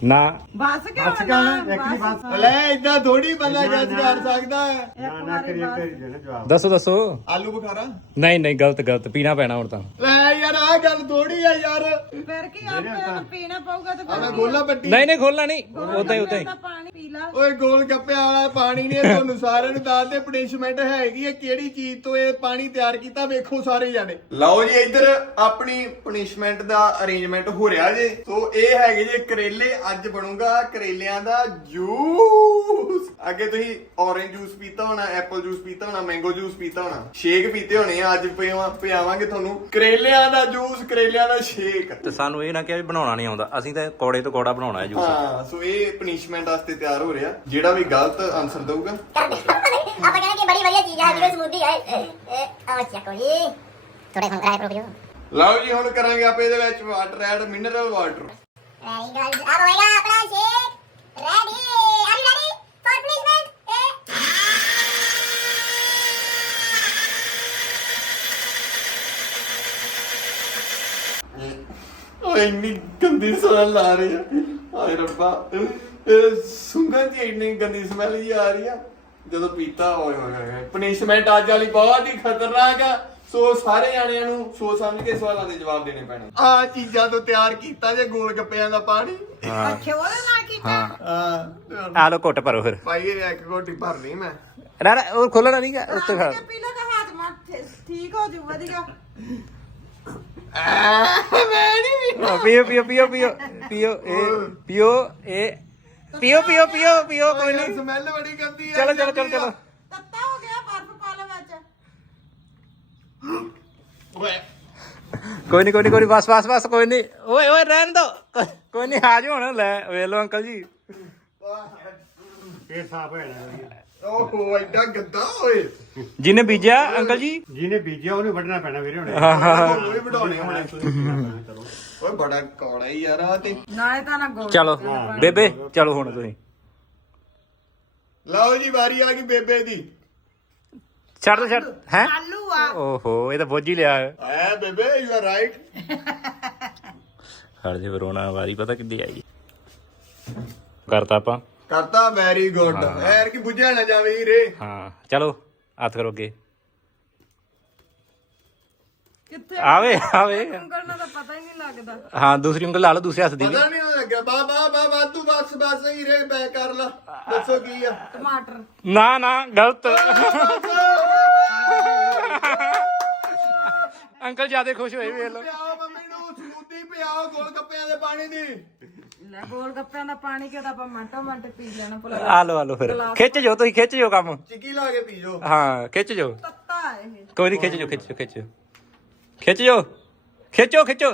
ਨਾ। ਬਸ ਕਿਉਂ ਬਸ ਕਿਉਂ? ਦੀ ਬਸ। ਲੈ ਇਦਾਂ ਥੋੜੀ ਬੰਦਾ ਗੈਸ ਕਰ ਸਕਦਾ। ਹੈ ਨਾ ਨਾ ਕਰੀਏ ਕਰੀ ਦੇਣਾ ਜਵਾਬ। ਦੱਸੋ ਦੱਸੋ। ਆਲੂ ਬੁਖਾਰਾ? ਨਹੀਂ ਨਹੀਂ ਗਲਤ ਗਲਤ। ਪੀਣਾ ਪੈਣਾ ਹੁਣ ਤਾਂ। ਲੈ ਯਾਰ ਆਹ ਗੱਲ ਥੋੜੀ ਆ ਯਾਰ। ਫਿਰ ਕੀ ਆਪੇ ਪੀਣਾ ਪਊਗਾ ਤੇ ਆਹ ਗੋਲਾ ਪੱਟੀ। ਨਹੀਂ ਨਹੀਂ ਖੋਲਣਾ ਨਹੀਂ। ਉਦਾਂ ਹੀ ਉਦਾਂ ਹੀ। ਤਾਂ ਪਾਣੀ ਪੀ ਲਾ। ਓਏ ਗੋਲ ਗੱਪਿਆਂ ਵਾਲਾ ਪਾਣੀ ਨੇ ਤੁਹਾਨੂੰ ਸਾਰਿਆਂ ਨੂੰ ਦੱਸ ਦੇ ਪਨਿਸ਼ਮੈਂਟ ਹੈਗੀ ਹੈ। ਕਿਹੜੀ ਚੀਜ਼ ਤੋਂ ਇਹ ਪਾਣੀ ਤਿਆਰ ਕੀਤਾ ਵੇਖੋ ਸਾਰੇ ਜਾਣੇ। ਲਓ ਜੀ ਇੱਧਰ ਆਪਣੀ ਪਨਿਸ਼ਮੈਂਟ ਦਾ ਅਰੇਂਜਮੈਂਟ ਹੋ ਰਿਹਾ ਜੇ। ਸੋ ਇਹ ਹੈਗੇ ਜੇ ਕਰੇਲੇ ਅੱਜ ਬਣੂਗਾ ਕਰੇਲਿਆਂ ਦਾ ਜੂਸ। ਅੱਗੇ ਤੁਸੀਂ ਔਰੇਂਜ ਜੂਸ ਪੀਤਾ ਹੋਣਾ ਐਪਲ ਜੂਸ ਪੀਤਾ ਹੋਣਾ ਮੈਂਗੋ ਜੂਸ ਪੀਤਾ ਹੋਣਾ। ਸ਼ੇਕ ਪੀਤੇ ਹੋਣੇ ਆ ਅੱਜ ਪਿਆਵਾਂ- ਪਿਆਵਾਂਗੇ ਤੁਹਾਨੂੰ ਕਰੇਲਿਆਂ ਦਾ ਜੂਸ ਕਰੇਲਿਆਂ ਦਾ ਸ਼ੇਕ ਤੇ ਸਾਨੂੰ ਇਹ ਨਾ ਕਿ ਵੀ ਬਣਾਉਣਾ ਨਹੀਂ ਆਉਂਦਾ। ਅਸੀਂ ਤਾਂ ਕੋੜੇ ਤੋਂ ਕੋੜਾ ਬਣਾਉਣਾ ਹੈ ਜੂਸ। ਹਾਂ ਸੋ ਇਹ ਪਨਿਸ਼ਮੈਂਟ ਵਾਸਤੇ ਤਿਆਰ ਹੋ ਰਿਹਾ। ਜਿਹੜਾ ਵੀ ਗਲਤ ਆਨਸਰ ਦਊਗਾ। ਆਪਾਂ ਕਹਿੰਦੇ ਕਿ ਬੜੀ ਵਧੀਆ ਚੀਜ਼ ਹੈ ਜਿਵੇਂ ਸਮੂਦੀ ਹੈ ਆ ਚੱਕੋ ਜੀ ਥੋੜੇ ਖੰਗਰਾ ਪ੍ਰੋਪਿਓ ਲਓ ਜੀ ਹੁਣ ਕਰਾਂਗੇ ਆਪਾਂ ਇਹਦੇ ਵਿੱਚ water add mineral water very good ਆ ਹੋਏਗਾ ਆਪਣਾ shake ready are you ready for punishment ਓਏ ਇੰਨੀ ਗੰਦੀ ਸਮੈਲ ਆ ਰਹੀ ਆ। ਹਾਏ ਰੱਬਾ। ਇਹ ਸੁੰਗਨ ਦੀ ਇੰਨੀ ਗੰਦੀ ਸਮੈਲ ਹੀ ਆ ਰਹੀ ਆ। ਜਦੋਂ ਪੀਤਾ, ਓਏ ਹੋਏ ਹੋਏ ਪਨਿਸ਼ਮੈਂਟ ਅੱਜ ਵਾਲੀ ਬਹੁਤ ਹੀ ਖਤਰਨਾਕ ਆ। ਸੋ ਸਾਰੇ ਜਾਣਿਆਂ ਨੂੰ ਸੋਚ ਸਮਝ ਕੇ ਸਵਾਲਾਂ ਦੇ ਜਵਾਬ ਦੇਣੇ ਪੈਣੇ। ਆ ਚੀਜ਼ਾਂ ਤੋਂ ਤਿਆਰ ਕੀਤਾ ਜੇ ਗੋਲ ਗੱਪਿਆਂ ਦਾ ਪਾਣੀ। ਹਾਂ। ਅੱਛਾ ਉਹਦੇ ਨਾਲ ਕੀਤਾ। ਹਾਂ। ਆ ਆ ਲੋ ਘੁੱਟ ਭਰੋ ਫਿਰ। ਭਾਈ ਇਹ ਇੱਕ ਘੋਟੀ ਭਰਨੀ ਮੈਂ। ਨਾ ਨਾ ਉਹ ਖੋਲਣਾ ਨਹੀਂ ਗਾ ਉੱਤੇ ਖਾ ਪੀ ਲਓ ਤਾਂ ਹਾਜ਼ਮਾ ਠੀਕ ਹੋ ਜੂ ਵਧੀਆ। ਮੈਂ ਨਹੀਂ ਪੀਓ ਪੀਓ ਪੀਓ ਪੀਓ ਪੀਓ ਇਹ ਪੀਓ ਇਹ। ਪੀਓ ਪੀਓ ਪੀਓ ਪੀਓ ਕੋਈ ਨਹੀਂ ਸਮੈਲ ਬੜੀ ਗੰਦੀ ਆ ਚਲੋ ਚਲੋ ਚਲੋ ਚਲੋ। ਤੱਤਾ ਹੋ ਗਿਆ ਬਰਫ ਪਾ ਲਓ ਵਿੱਚ ਓਏ। ਕੋਈ ਨਹੀਂ ਕੋਈ ਨਹੀਂ ਕੋਈ ਨੀ, ਬਸ ਬਸ ਬਸ ਕੋਈ ਨਹੀਂ ਓਏ ਓਏ ਰਹਿਣ ਦੋ। ਕੋਈ ਨਹੀਂ ਆ ਜਾਓ ਹੁਣ ਲੈ ਵੇਖ ਲਓ ਅੰਕਲ ਜੀ। ਇਹ ਸਾਫ਼ ਹੋ ਜਾਣਾ ਵਧੀਆ। ਓਹੋ ਐਡਾ ਗੰਦਾ ਓਏ। ਜਿਹਨੇ ਬੀਜਿਆ ਅੰਕਲ ਜੀ? ਜਿਹਨੇ ਬੀਜਿਆ ਉਹਨੂੰ ਵੱਢਣਾ ਪੈਣਾ ਵੀਰੇ ਹੁਣ। ਤੁਹਾਨੂੰ ਵੀ ਵਡਾਉਣੇ ਹੋਣੇ। ਚਲੋ ਓਏ ਬੜਾ ਕੌੜਾ ਹੀ ਯਾਰ ਆ ਤੇ। ਨਾਲੇ ਤਾਂ ਨਾ ਗੋਲ ਚਲੋ ਬੇਬੇ ਚਲੋ ਹੁਣ ਤੁਸੀਂ। ਲਓ ਜੀ ਵਾਰੀ ਆ ਗਈ ਬੇਬੇ ਦੀ। ਛੱਡ ਦੋ ਛੱਡ। ਹੈ? ਆਲੂ ਆ। ਓਹੋ ਇਹ ਤਾਂ ਬੁੱਝ ਹੀ ਲਿਆ। ਐ ਬੇਬੇ ਯੂ ਆਰ ਰਾਈਟ ਖੜ ਜੇ ਰੋਣਾ ਵਾਰੀ ਪਤਾ ਕਿੱਦੀ ਆਈ। ਕਰਤਾ ਆਪਾਂ। ਕਰਤਾ ਵੈਰੀ ਗੁੱਡ ਐਰ ਕੀ ਬੁੱਝਿਆ ਨਾ ਜਾਵੇ ਹੀਰੇ। ਹਾਂ ਚਲੋ ਹੱਥ ਕਰੋ ਅੱਗੇ। ਕਿੱਥੇ? ਆਵੇ ਆਵੇ। ਉਂਗਲ ਪਤਾ ਹੀ ਨਹੀਂ ਲੱਗਦਾ। ਹਾਂ ਦੂਸਰੀ ਉਂਗਲ ਲਾ ਲਓ ਦੂਸਰੇ ਹੱਥ ਦੀ ਵੀ। ਪਤਾ ਨਹੀਂ ਲੱਗਾ ਬਾ ਬਾ ਬਾ ਬਾ ਤੂੰ ਬਸ ਬਸ ਹੀਰੇ ਬੈ ਕਰ ਲਾ। ਦੱਸੋ ਕੀ ਆ। ਟਮਾਟਰ। ਨਾ ਨਾ ਗਲਤ। ਅੰਕਲ ਜਿਆਦੇ ਖੁਸ਼ ਹੋਏ ਵੇਖ ਲਓ। ਪਿਆਓ ਮੰਮੀ ਨੂੰ ਸਮੂਦੀ ਪਿਆਓ ਗੋਲ ਗੱਪਿਆਂ ਦੇ ਪਾਣੀ ਦੀ। ਲੈ ਗੋਲ ਗੱਪਿਆਂ ਦਾ ਪਾਣੀ ਕਿਹਦਾ ਆਪਾਂ ਮਿੰਟੋ ਮਿੰਟ ਪੀ ਲੈਣਾ ਭੁੱਲ। ਆ ਲਓ ਆ ਲਓ ਫਿਰ। ਖਿੱਚ ਜੋ ਤੁਸੀਂ ਖਿੱਚ ਜੋ ਕੰਮ। ਚਿੱਕੀ ਲਾ ਕੇ ਪੀ ਜੋ। ਹਾਂ ਖਿੱਚ ਜੋ। ਤੱਤਾ ਹੈ ਇਹ। ਕੋਈ ਨਹੀਂ ਖਿੱਚ ਜੋ ਖਿੱਚ ਜੋ ਖਿੱਚ ਜੋ। ਖਿੱਚ ਜੋ। ਖਿੱਚੋ ਖਿੱਚੋ।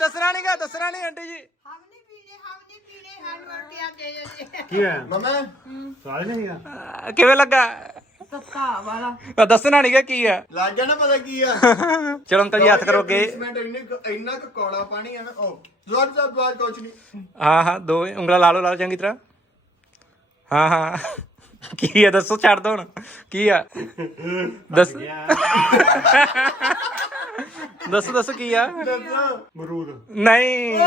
ਦੱਸਣਾ ਨਹੀਂਗਾ ਦੱਸਣਾ ਨਹੀਂ ਆਂਟੀ ਜੀ ਹਮ ਨਹੀਂ ਪੀਣੇ ਹਮ ਨਹੀਂ ਪੀਣੇ ਹਨ ਵਰਤਿਆ ਦੇ ਦੇ ਕੀ ਹੈ। ਮਮਾ ਨਹੀਂ ਅਹ ਕਿਵੇਂ ਲੱਗਾ? ਤੱਤਾ ਵਾਲਾ। ਅਹ ਦੱਸਣਾ ਨਹੀਂਗਾ ਕੀ ਆ। ਲੱਗ ਗਿਆ ਨਾ ਪਤਾ ਕੀ ਆ? [laughs] ਚਲੋ ਅੰਕਲ ਜੀ ਹੱਥ ਕਰੋ ਅੱਗੇ। ਮਿੰਟ ਇੰਨੇ ਕੁ- ਇੰਨਾ ਕੁ ਕੌੜਾ ਪਾਣੀ ਆ ਨਾ ਉਹ। ਜ਼ੋਰ ਜ਼ੋਰ ਬਾਤ ਕੁਛ ਨਹੀਂ ਹਾਂ ਹਾਂ ਦੋ ਉਂਗਲਾਂ ਲਾ ਲਓ ਲਾ ਲਓ ਚੰਗੀ ਤਰ੍ਹਾਂ। ਹਾਂ ਹਾਂ। ਕੀ ਆ ਦੱਸੋ ਛੱਡ ਦੋ ਹੁਣ। ਕੀ ਆ? ਦੱਸ ਦੱਸੋ ਦੱਸੋ ਕੀ ਆ? ਮਰੂਦ ਨਹੀਂ।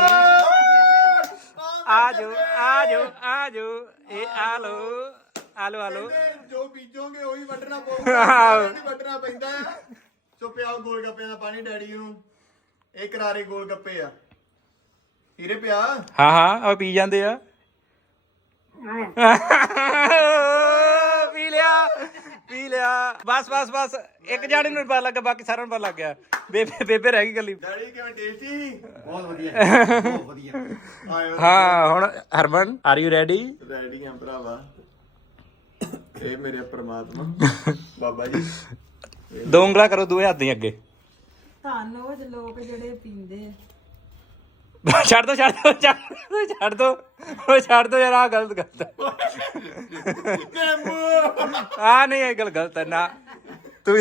ਆ ਜਾਓ ਆ ਇਹ ਆ ਲੋ ਆ ਲੋ ਆ ਲੋ ਕਹਿੰਦੇ ਜੋ ਬੀਜੋਗੇ ਉਹੀ ਵੱਢਣਾ ਆਹੋ। ਪਊਗਾ ਨਹੀਂ ਵੱਢਣਾ ਪੈਂਦਾ ਆ। ਸੋ ਪਿਆਓ ਗੋਲ ਗੱਪਿਆਂ ਦਾ ਪਾਣੀ ਡੈਡੀ ਨੂੰ। ਇਹ ਕਰਾਰੇ ਗੋਲ ਗੱਪੇ ਆ। ਹੀਰੇ ਪਿਆ? ਹਾਂ ਹਾਂ ਆ ਪੀ ਜਾਂਦੇ ਆ। ਪੀ ਲਿਆ। ਪੀ ਲਿਆ। ਬਸ ਬਸ ਬਸ। ਇੱਕ ਜਾਣੇ ਨੂੰ ਪਤਾ ਲੱਗਾ ਬਾਕੀ ਸਾਰਿਆਂ ਨੂੰ ਪਤਾ ਲੱਗ ਗਿਆ। ਬੇਬੇ ਬੇਬੇ ਰਹਿ ਗਈ ਗੱਲੀ ਡੈਡੀ ਕਿਵੇਂ ਟੇਸਟੀ ਬਹੁਤ ਵਧੀਆ। [laughs] ਬਹੁਤ ਵਧੀਆ। ਆਇਓ ਹਾਂ ਹੁਣ Harman are you ready ready ਆ ਭਰਾਵਾ। ਇਹ ਮੇਰੇ ਪ੍ਰਮਾਤਮਾ। [laughs] ਬਾਬਾ ਜੀ। ਦੋ ਉਂਗਲਾਂ ਕਰੋ ਦੋਵੇਂ ਹੱਥ ਦੀਆਂ ਅੱਗੇ। ਧੰਨ ਉਹ ਲੋਕ ਜਿਹੜੇ ਪੀਂਦੇ ਆ। ਛੱਡ ਦੋ ਛੱਡ ਦੋ ਛੱਡ ਦੋ ਉਹ ਛੱਡ ਦੋ ਯਾਰ ਆ ਗਲਤ ਗਲਤ। ਆ ਨਹੀਂ ਇਹ ਗੱਲ ਗਲਤ ਹੈ ਨਾ। ਤੂੰ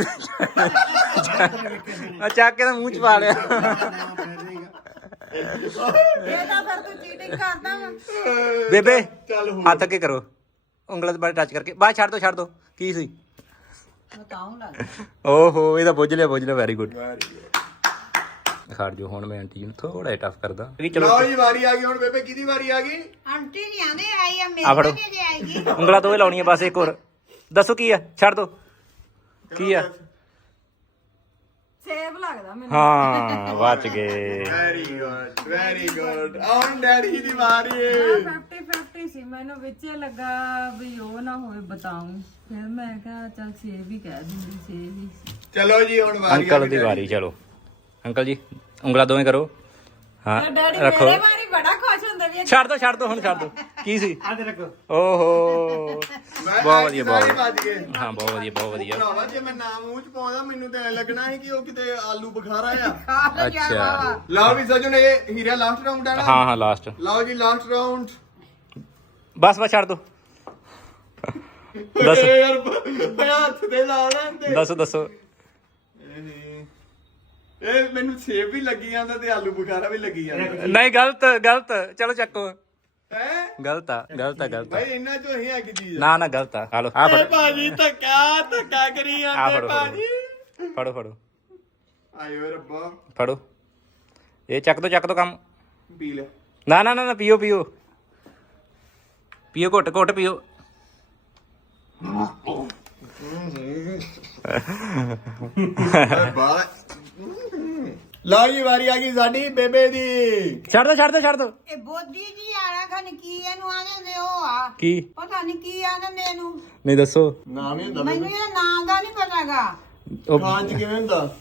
ਆ ਚੱਕ ਕੇ ਤਾਂ ਮੂੰਹ ਚ ਪਾ ਲਿਆ। ਇਹ ਤਾਂ ਫਿਰ ਤੂੰ ਚੀਟਿੰਗ ਕਰਦਾ ਵਾ। ਬੇਬੇ ਚੱਲ ਹੱਥ ਅੱਗੇ ਕਰੋ। ਉਂਗਲਾਂ ਦੇ ਬਾਰੇ ਟੱਚ ਕਰਕੇ। ਬਾਅਦ ਛੱਡ ਦੋ ਛੱਡ ਦੋ। ਕੀ ਸੀ? ਬਤਾਉਂ ਲੱਗ ਓਹੋ ਇਹਦਾ ਬੁੱਝ ਲਿਆ ਬੁੱਝ ਲਿਆ ਵੈਰੀ ਗੁੱਡ ਖੜ ਜੋ ਹੁਣ ਮੈਂ ਆਂਟੀ ਜੀ ਨੂੰ ਥੋੜਾ ਜਿਹਾ ਟਫ ਕਰਦਾ। ਵੀ ਚਲੋ ਲਓ ਜੀ ਵਾਰੀ ਆ ਗਈ ਹੁਣ ਬੇਬੇ ਕਿਹਦੀ ਵਾਰੀ ਆ ਗਈ? ਆਂਟੀ ਨਹੀਂ ਆਂਦੇ ਆਈ ਆ ਆ ਫੜੋ। ਮੇਰੇ ਜੇ ਆਏਗੀ ਉਂਗਲਾਂ ਦੋਵੇਂ ਲਾਉਣੀਆਂ ਬਸ ਇੱਕ ਹੋਰ। ਦੱਸੋ ਕੀ ਆ? ਛੱਡ ਦੋ। ਕੀ ਆ? ਸੇਬ ਲੱਗਦਾ ਮੈਨੂੰ। ਹਾਂ ਬਚ [laughs] ਗਏ। ਵੈਰੀ ਗੁੱਡ ਵੈਰੀ ਗੁੱਡ ਔਨ ਡੈਡੀ ਦੀ ਵਾਰੀ। 50 50 ਸੀ ਮੈਨੂੰ ਵਿੱਚੇ ਲੱਗਾ ਵੀ ਉਹ ਨਾ ਹੋਵੇ ਬਤਾਉਂ ਫਿਰ ਮੈਂ ਕਿਹਾ ਚੱਲ ਸੇਬ ਹੀ ਕਹਿ ਦਿੰਦੀ ਸੇਬ ਹੀ। ਸੀ। ਚਲੋ ਜੀ ਹੁਣ ਵਾਰੀ ਅੰਕਲ ਦੀ ਵਾਰੀ ਚਲੋ। ਅੰਕਲ ਜੀ ਉਂਗਲਾਂ ਦੋਵੇਂ ਕਰੋ। ਹਾਂ ਡੈਡੀ ਰੱਖੋ। ਮੇਰੇ ਵਾਰੀ ਬੜਾ ਖੁਸ਼ ਹੁੰਦਾ ਵੀ ਇਹ ਛੱਡ ਦੋ ਛੱਡ ਦੋ ਹੁਣ ਛੱਡ ਦੋ। ਕੀ ਸੀ? ਆ ਦੇ ਰੱਖ। ਓਹੋ। ਮੈਂ ਬਹੁਤ ਵਧੀਆ ਬਹੁਤ ਗਏ। ਹਾਂ ਬਹੁਤ ਵਧੀਆ ਬਹੁਤ ਵਧੀਆ। ਭਰਾਵਾ ਜੇ ਮੈਂ ਨਾਮ ਮੂੰਹ ਚ ਪਾਉਂਦਾ ਮੈਨੂੰ ਤਾਂ ਐਂ ਲੱਗਣਾ ਸੀ ਕਿ ਉਹ ਕਿਤੇ ਆਲੂ ਬੁਖਾਰਾ ਆ। ਅੱਛਾ। ਲਓ ਵੀ ਸਜਣ ਇਹ ਹੀਰਾ ਲਾਸਟ ਰਾਉਂਡ ਆ ਨਾ? ਹਾਂ ਹਾਂ ਲਾਸਟ ਲਓ ਜੀ ਲਾਸਟ ਰਾਉਂਡ ਬਸ ਬਸ ਛੱਡ ਦੋ। ਦੱਸ। ਯਾਰ ਹੱਥ ਤੇ ਲਾ ਲੈਂਦੇ ਦੱਸੋ ਦੱਸੋ। ਇਹ ਮੈਨੂੰ ਸੇਬ ਵੀ ਲੱਗੀ ਜਾਂਦਾ ਤੇ ਆਲੂ ਬੁਖਾਰਾ ਵੀ ਲੱਗੀ ਜਾਂਦਾ। ਨਹੀਂ ਗਲਤ ਗਲਤ। ਚਲੋ ਚੱਕੋ। ਹੈ? ਗਲਤ ਆ ਗਲਤ ਆ ਗਲਤ ਆ। ਭਾਈ ਇਹਨਾਂ ਚੋਂ ਹੀ ਹੈ ਕਿ ਚੀਜ਼ ਨਾ ਨਾ ਗਲਤ ਆ। ਹਾਲੋ ਆ ਫੜੋ। ਭਾਜੀ ਧੱਕਾ ਧੱਕਾ ਕਰੀ ਆ ਜਾਂਦੇ ਫੜੋ ਭਾਜੀ। ਫੜੋ ਫੜੋ। ਆਇਓ ਰੱਬਾ। ਫੜੋ। ਇਹ ਚੱਕ ਦੋ ਚੱਕ ਦੋ ਕੰਮ। ਪੀ ਲੈ। ਨਾ ਨਾ ਨਾ ਨਾ, ਪੀਓ ਪੀਓ। ਪੀਓ ਘੁੱਟ ਘੁੱਟ ਪੀਓ। [laughs] ਬਾਲਾ ਲਓ ਜੀ ਵਾਰੀ ਆ ਗਈ ਸਾਡੀ ਬੇਬੇ ਦੀ। ਛੱਡ ਦੋ ਛੱਡ ਦੋ ਛੱਡ ਦੋ। ਇਹ ਬੋਦੀ ਜੀ ਆਲਾ ਖਾਨ ਕੀ ਇਹਨੂੰ ਆਂਦੇ ਨੇ ਉਹ ਆ? ਕੀ? ਪਤਾ ਨਹੀਂ ਕੀ ਆਂਦੇ ਨੇ ਇਹਨੂੰ। ਨਹੀਂ ਦੱਸੋ। ਨਾਮ ਹੀ ਹੁੰਦਾ ਮੈਨੂੰ ਇਹ ਨਾਂ ਦਾ ਨਹੀਂ ਪਤਾਗਾ। ਉਹ ਕਿਵੇਂ ਹੁੰਦਾ?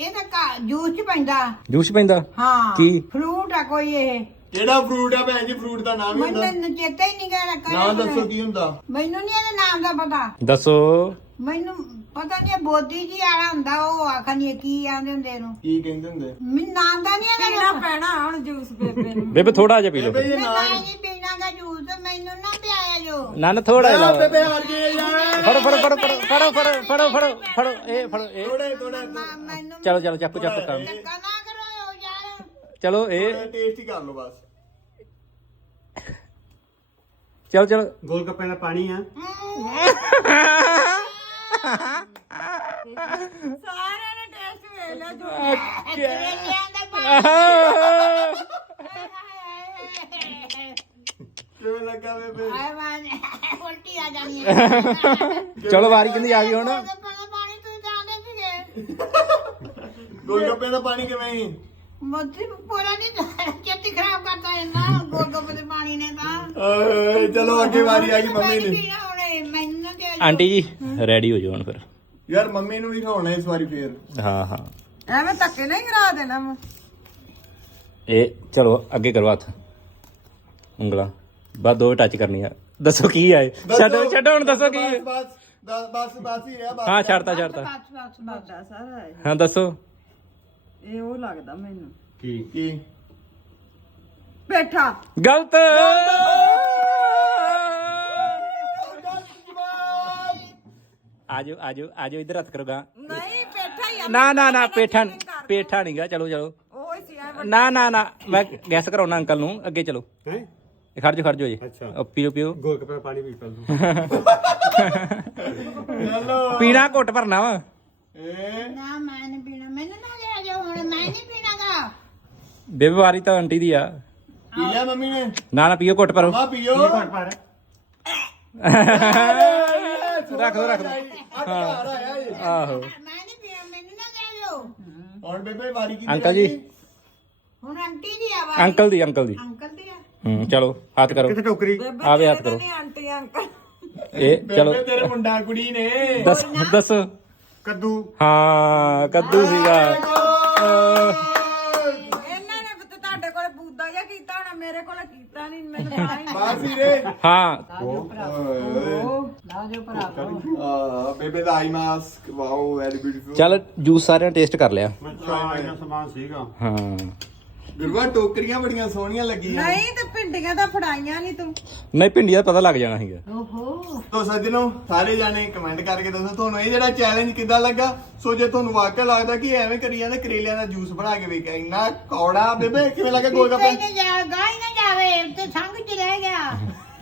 ਇਹ ਤਾਂ ਘਾ- ਜੂਸ ਚ ਪੈਂਦਾ। ਜੂਸ ਪੈਂਦਾ? ਹਾਂ ਕੀ? ਫਰੂਟ ਆ ਕੋਈ ਇਹ। ਕਿਹੜਾ ਫਰੂਟ ਆ ਭੈਣ ਜੀ? ਫਰੂਟ ਦਾ ਨਾਮ ਹੀ ਹੁੰਦਾ। ਮੈਨੂੰ ਚੇਤਾ ਹੀ ਨਹੀਂ ਗਾ ਰੱਖਿਆ ਨਾਮ ਦੱਸੋ ਕੀ ਹੁੰਦਾ? ਮੈਨੂੰ ਨਹੀਂ ਇਹਦੇ ਨਾਮ ਦਾ ਪਤਾ। ਦੱਸੋ। ਮੈਨੂੰ ਪਤਾ ਨਹੀਂ ਬੋਦੀ ਜੀ ਆਲਾ ਹੁੰਦਾ ਉਹ ਆਖਣੀ ਕੀ ਆਂਦੇ ਹੁੰਦੇ ਇਹਨੂੰ। ਕੀ ਕਹਿੰਦੇ ਹੁੰਦੇ? ਮੈਨੂੰ ਨਾਮ ਦਾ ਨਹੀਂ ਪੀਣਾ ਇਹਦਾ ਪੈਣਾ ਹੁਣ ਜੂਸ ਬੇਬੇ ਨੂੰ। ਬੇਬੇ ਥੋੜਾ ਜਿਹਾ ਪੀ ਲਓ ਬੇਬੇ ਇਹ ਨਹੀਂ ਪੀਣਾ ਜੂਸ ਮੈਨੂੰ ਨਾ ਪਿਆਇਆ ਜੋ। ਨਾ ਨਾ ਥੋੜਾ ਜਿਹਾ ਲਾਓ। ਬੇਬੇ ਆ ਗਈ ਯਾਰ। ਫੜੋ ਫੜੋ ਫੜੋ ਫੜੋ ਫੜੋ ਫੜੋ ਫੜੋ ਫੜੋ ਫੜੋ ਇਹ ਫੜੋ ਇਹ। ਥੋੜੇ ਥੋੜੇ ਮਾ- ਮੈਨੂੰ ਚਲੋ ਚਲੋ ਚੱਕੋ ਚੱਕੋ ਕੰਮ। ਧੱਕਾ ਨਾ ਕਰੋ ਯਾਰ ਚਲੋ ਇਹ। ਟੇਸਟ ਹੀ ਕਰ ਲਓ ਬਸ। ਚਲੋ ਚਲੋ। ਗੋਲ ਗੱਪੇ ਦਾ ਪਾਣੀ ਆ। ਸਾਰਿਆਂ ਨੇ ਟੇਸਟ ਵੇਖ ਲਿਆ ਜੋ ਕਰੇਲਿਆਂ ਦਾ ਪਾਣੀ ਕਿਵੇਂ ਲੱਗਾ ਬੇਬੇ? ਆਏ ਮਾਨ ਉਲਟੀ ਆ ਜਾਣੀ ਹੈ ਚਲੋ ਵਾਰੀ ਕਿੰਦੀ ਆ ਗਈ ਹੁਣ। ਪਹਿਲਾਂ ਪਾਣੀ ਤੁਸੀਂ ਜਾਣਦੇ ਸੀਗੇ। ਗੋਲਗੱਪੇ ਦਾ ਪਾਣੀ ਕਿਵੇਂ ਮੱਤੀ ਪੂਰਾ ਨਹੀਂ ਚੇਤੀ ਖਰਾਬ ਕਰਤਾ ਇਹਨਾਂ ਗੋਲਗੱਪੇ ਦੇ ਪਾਣੀ ਨੇ ਤਾਂ। ਓਏ ਚਲੋ ਅੱਗੇ ਵਾਰੀ ਆ ਗਈ ਮੰਮੀ ਨਾ ਆਂਟੀ ਜੀ ਰੈਡੀ ਹੋ ਜਾਓ ਹੁਣ ਫਿਰ। ਯਾਰ ਮੰਮੀ ਨੂੰ ਵੀ ਖਾਉਣਾ ਇਸ ਵਾਰੀ ਫੇਰ। ਹਾਂ ਹਾਂ। ਐਵੇਂ ਧੱਕੇ ਨਹੀਂ ਕਰਾ ਦੇਣਾ ਮੈਂ। ਇਹ ਚਲੋ ਅੱਗੇ ਕਰੋ ਹੱਥ। ਉਂਗਲਾਂ। ਬਸ ਦੋ ਟੱਚ ਕਰਨੀਆਂ ਦੱਸੋ ਕੀ ਆਏ ਛੱਡੋ ਛੱਡੋ ਹੁਣ ਦੱਸੋ ਕੀ ਹੈ ਬਸ ਬਸ ਬਸ ਬਸ ਹੀ ਰਿਹਾ ਬਸ। ਹਾਂ ਛੱਡਤਾ ਛੱਡਤਾ। ਬਸ ਬਸ ਬਸ। ਵੱਡਾ ਸਾਰਾ ਹੈ। ਹਾਂ ਦੱਸੋ। ਇਹ ਉਹ ਲੱਗਦਾ ਮੈਨੂੰ। ਕੀ? ਕੀ? ਪੇਠਾ ਗਲਤ। ਆਜੋ ਆਜੋ ਆਜੋ ਇੱਧਰ ਹੱਥ ਕਰੋਗਾ ਨਹੀਂ ਪੇਠਾ ਹੀ ਆ ਨਾ ਨਾ ਨਾ ਪੇਠਾ ਪੇਠਾ ਨਹੀਂਗਾ ਚਲੋ ਚਲੋ। ਉਹ ਹੀ ਸੀ ਐ ਨਾ ਨਾ ਨਾ ਮੈਂ ਗੈਸ ਕਰਾਉਣਾ ਅੰਕਲ ਨੂੰ ਅੱਗੇ ਚਲੋ। ਹੈ? ਖੜ ਜਾਓ ਜੀ। ਅੱਛਾ। ਉਹ ਪੀਓ ਪੀਓ। ਗੋਲ ਗੱਪੇ ਦਾ ਪਾਣੀ ਪੀ ਲੂ ਚਲੋ। ਪੀਣਾ ਘੁੱਟ ਭਰਨਾ ਵਾ। ਏ ਨਾ ਮੈਂ ਨਹੀਂ ਪੀਣਾ ਮੈਨੂੰ ਨਾ ਲੈ ਜਾਓ ਹੁਣ ਮੈਂ ਨਹੀਂ ਪੀਣਾਗਾ। ਬੇਬੇ ਵਾਰੀ ਤਾਂ ਆਂਟੀ ਦੀ ਆ। ਪੀ ਲਿਆ ਮੰਮੀ ਨੇ? ਨਾ ਨਾ ਪੀਓ ਘੁੱਟ ਭਰੋ। ਮਾ ਪੀਓ। ਘਟ ਪਰ [laughs] ਰੱਖ ਦੋ ਰੱਖ ਦੋ ਅੱਜ ਘਰ ਆਇਆ ਏ ਆਹੋ। ਮੈਂ ਨਹੀਂ ਪੀਣਾ ਮੈਨੂੰ ਨਾ ਲੈ ਜਾਓ ਹੁਣ ਬੇਬੇ ਵਾਰੀ ਕੀ ਅੰਕਲ ਜੀ? ਹੁਣ ਆਂਟੀ ਦੀ ਆਵਾਜ਼ ਅੰਕਲ ਦੀ ਅੰਕਲ ਦੀ। ਅੰਕਲ ਦੀ ਆ? ਹੂੰ ਚਲੋ ਹੱਥ ਕਰੋ। ਕਿੱਥੇ ਟੋਕਰੀ? ਆਵੇ ਹੱਥ ਕਰੋ। ਨਹੀਂ ਆਂਟੀ ਅੰਕਲ। ਇਹ ਚਲੋ। ਬੇਬੇ ਤੇਰੇ ਮੁੰਡਾ ਕੁੜੀ ਨੇ। ਦੱਸ ਦੱਸੋ। ਕੱਦੂ। ਹਾਂ ਕੱਦੂ ਸੀਗਾ ਇਹਨਾਂ ਨੇ ਵੀ ਤਾਂ ਤੁਹਾਡੇ ਕੋਲ ਬੂਦਾ ਜਿਹਾ ਕੀਤਾ ਹੋਣਾ ਮੇਰੇ ਕੋਲ ਕੀਤਾ ਨਹੀਂ ਮੈਨੂੰ ਤਾਂ ਹੀ ਬਸ ਹੀ ਰੇ। ਹਾਂ। ਲਾ ਦਿਓ ਭਰਾ ਆ ਬੇਬੇ ਦਾ eye mask. Wow very beautiful ਚੱਲ ਜੂਸ ਸਾਰਿਆਂ ਟੇਸਟ ਕਰ ਲਿਆ। ਮੈਂ ਚਾਹ ਇਹਨਾਂ ਸਮਾਨ ਸੀਗਾ। ਹਾਂ। ਗੁਰੂਆ ਟੋਕਰੀਆਂ ਬੜੀਆਂ ਸੋਹਣੀਆਂ ਲੱਗੀਆਂ। ਨਹੀਂ ਤੇ ਭਿੰਡੀਆਂ ਤਾਂ ਫੜਾਈਆਂ ਨਹੀਂ ਤੂੰ। ਨਹੀਂ ਭਿੰਡੀ ਦਾ ਪਤਾ ਲੱਗ ਜਾਣਾ ਸੀਗਾ। ਤੋ ਸੱਜਣੋ ਸਾਰੇ ਜਾਣੇ ਕਮੈਂਟ ਕਰਕੇ ਦੱਸੋ ਤੁਹਾਨੂੰ ਇਹ ਜਿਹੜਾ ਚੈਲੰਜ ਕਿੱਦਾਂ ਲੱਗਾ? ਸੋ ਜੇ ਤੁਹਾਨੂੰ ਵਾਕਿਆ ਲੱਗਦਾ ਕਿ ਐਵੇਂ ਕਰੀ ਜਾਂਦੇ ਕਰੇਲਿਆਂ ਦਾ ਜੂਸ ਬਣਾ ਕੇ ਵੇਖਿਆ ਇੰਨਾ ਕੌੜਾ ਬੇਬੇ ਕਿਵੇਂ ਲੱਗਾ ਗੋਲ ਪੀਤਾ ਗੱਪੇ? ਹੀ ਨਾ ਜਾ ਗਾਈ ਨਾ ਜਾਵੇ ਤੇ ਸੰਗ ਚ ਰਹਿ ਗਿਆ।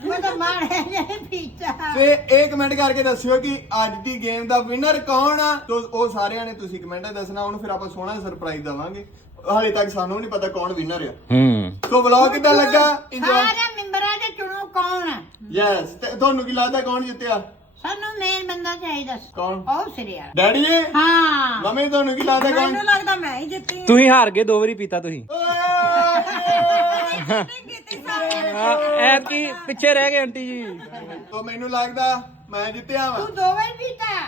ਮੈਂ ਤਾਂ ਮਾਰਿਆ ਜਾਏ ਪੀਤਾ। ਤੇ ਇਹ ਕਮੈਂਟ ਕਰਕੇ ਦੱਸਿਓ ਕਿ ਅੱਜ ਦੀ ਗੇਮ ਦਾ ਵਿਨਰ ਕੌਣ ਆ? ਤੋ ਉਹ ਸਾਰਿਆਂ ਨੇ ਤੁਸੀਂ ਕਮੈਂਟ ਦੱਸਣਾ ਉਹਨੂੰ ਫਿਰ ਆਪਾਂ ਸੋਹਣਾ ਸਰਪ੍ਰਾਈਜ਼ ਦਵਾਂਗੇ। ਹਾਲੇ ਤੱਕ ਸਾਨੂੰ ਨਹੀਂ ਪਤਾ ਕੌਣ ਵਿਨਰ ਆ। ਹੂੰ। ਸੋ ਵਲੌਗ ਕਿੱਦਾਂ ਲੱਗਾ? ਇੰਜੋਏ ਸਾਰੇ ਮੈਂਬਰਾਂ ਦੇ ਚੁਣੋ ਕੌਣ ਆ। ਯੈਸ ਤੇ ਤੁਹਾਨੂੰ ਕੀ ਲੱਗਦਾ ਕੌਣ ਜਿੱਤਿਆ? ਸਾਨੂੰ ਮੇਨ ਬੰਦਾ ਚਾਹੀਦਾ ਸੀ। ਕੌਣ? ਉਹ ਸਿਰਿਆ ਡੈਡੀ ਜੀ? ਹਾਂ। ਮੰਮੀ ਤੁਹਾਨੂੰ ਕੀ ਲੱਗਦਾ ਕੌਣ? ਮੈਨੂੰ ਲੱਗਦਾ ਮੈਂ ਹੀ ਜਿੱਤੀ ਤੁਸੀਂ ਹਾਰ ਗਏ ਦੋ ਵਾਰੀ ਪੀਤਾ ਤੁਸੀਂ। ਨਹੀਂ ਕੀਤੀ ਸਾਰੇ ਐ ਕੀ ਪਿੱਛੇ ਰਹਿ ਗਏ ਆਂਟੀ ਜੀ। ਤੋ ਮੈਨੂੰ ਲੱਗਦਾ ਮੈਂ ਜਿੱਤਿਆ ਵਾਂ। ਤੂੰ ਦੋਵੇਂ ਪੀਤਾ।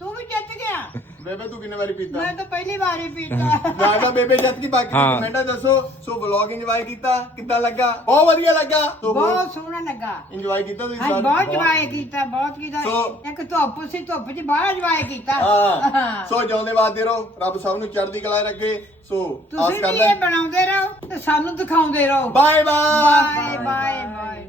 ਤੂੰ ਵੀ ਜਿੱਤ ਗਿਆ। ਬੇਬੇ ਤੂੰ ਕਿੰਨੇ ਵਾਰੀ ਪੀਤਾ? ਮੈਂ ਤਾਂ ਪਹਿਲੀ ਵਾਰ ਹੀ ਪੀਤਾ। ਮੈਂ ਕਿਹਾ ਬੇਬੇ ਜੱਤ ਕੀ ਬਾਕੀ ਹਾਂ। ਕਮੈਂਟਾਂ ਦੱਸੋ ਸੋ ਵਲੌਗ ਇੰਜੋਏ ਕੀਤਾ? ਕਿੱਦਾਂ ਲੱਗਾ? ਬਹੁਤ ਵਧੀਆ ਲੱਗਾ। ਸੋ ਬਹੁਤ ਸੋਹਣਾ ਲੱਗਾ। ਇੰਜੋਏ ਕੀਤਾ ਤੁਸੀਂ ਹਾਂ ਸਾਰੇ? ਬਹੁਤ ਜਵਾਏ ਕੀਤਾ ਬਹੁਤ ਕੀਤਾ। ਸੋ- ਇੱਕ ਧੁੱਪ ਸੀ ਧੁੱਪ 'ਚ ਬਾਹਰ ਜਵਾਏ ਕੀਤਾ। ਹਾਂ। ਸੋ ਜਿਉਂਦੇ ਵਾਦੇ ਰਹੋ ਰੱਬ ਸਭ ਨੂੰ ਚੜ੍ਹਦੀ ਕਲਾ ਰੱਖੇ। ਸੋ ਆਸ ਤੁਸੀਂ ਵੀ ਕਰਦਾ ਇਹ ਬਣਾਉਂਦੇ ਰਹੋ ਤੇ ਸਾਨੂੰ ਦਿਖਾਉਂਦੇ ਰਹੋ। Bye bye bye bye